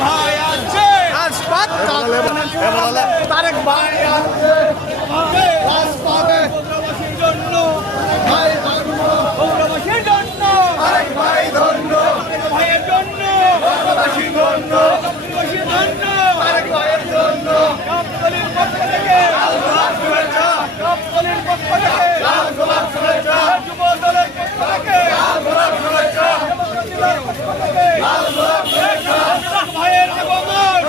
ভাই আছে রাজপথ তারেক ভাই আছে রাজপথে পৌরবাসীর জন্য ভাই ধন্য পৌরবাসীর জন্য তারেক ভাই ধন্য ভাইয়ের জন্য পৌরবাসীর জন্য পৌরবাসীর জন্য তারেক ভাইয়ের জন্য কাপতলির পক্ষ থেকে লাল গোলাপ শুভেচ্ছা কাপতলির পক্ষ থেকে লাল গোলাপ শুভেচ্ছা যুব দলের পক্ষ থেকে লাল গোলাপ শুভেচ্ছা লাল গোলাপ শুভেচ্ছা ভাইয়ের আগমন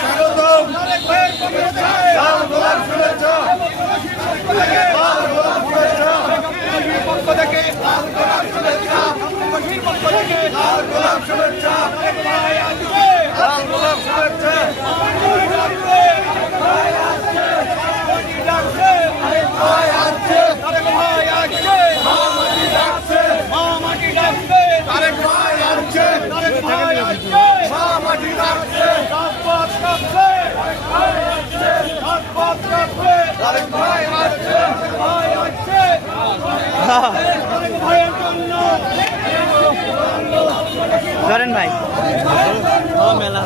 স্বাগতম তারেক ভাইয়ের পক্ষ থেকে লাল গোলাপ শুভেচ্ছা লাল গোলাপ শুভেচ্ছা পক্ষ থেকে লাল গোলাপ শুভেচ্ছা পক্ষ থেকে লাল গোলাপ শুভেচ্ছা ভাই আসবে লাল গোলাপ শুভেচ্ছা ভাই আসছে তারেক ভাই আসছে মামাটি ডাকছে মামাটি ডাকছে তারেক ভাই আসছে তারেক ভাই আসছে মামাটি ডাকছে রাজপথ কাঁপছে রাজপথ কাঁপছে তারেক ভাই আসছে ভাই আসছে তারেক ভাইয়ের জন্য ধরেন ভাই মেলা